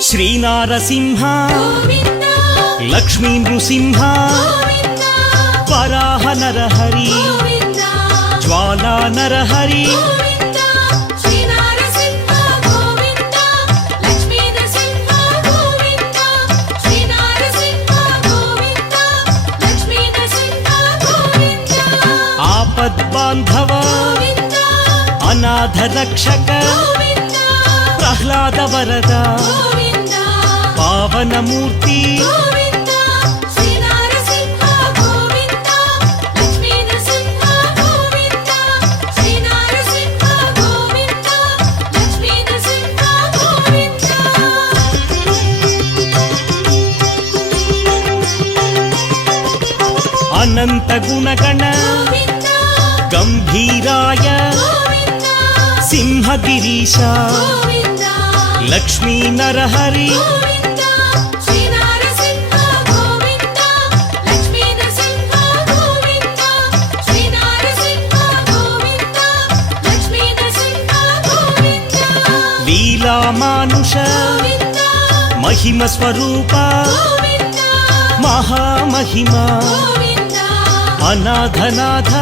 శ్రీనారసింహ లక్ష్మీ నృసింహ వరాహ నరహరి జ్వాలా నరహరి ఆపద్బాంధవ అనాథ రక్షక ప్రహ్లాద వరద పావనమూర్తి అనంత గుణగణ గంభీరాయ సింహగిరీశ లక్ష్మీ నరహరి లీలామానుష మహిమ స్వరూప మహామహిమ అనాథనాథ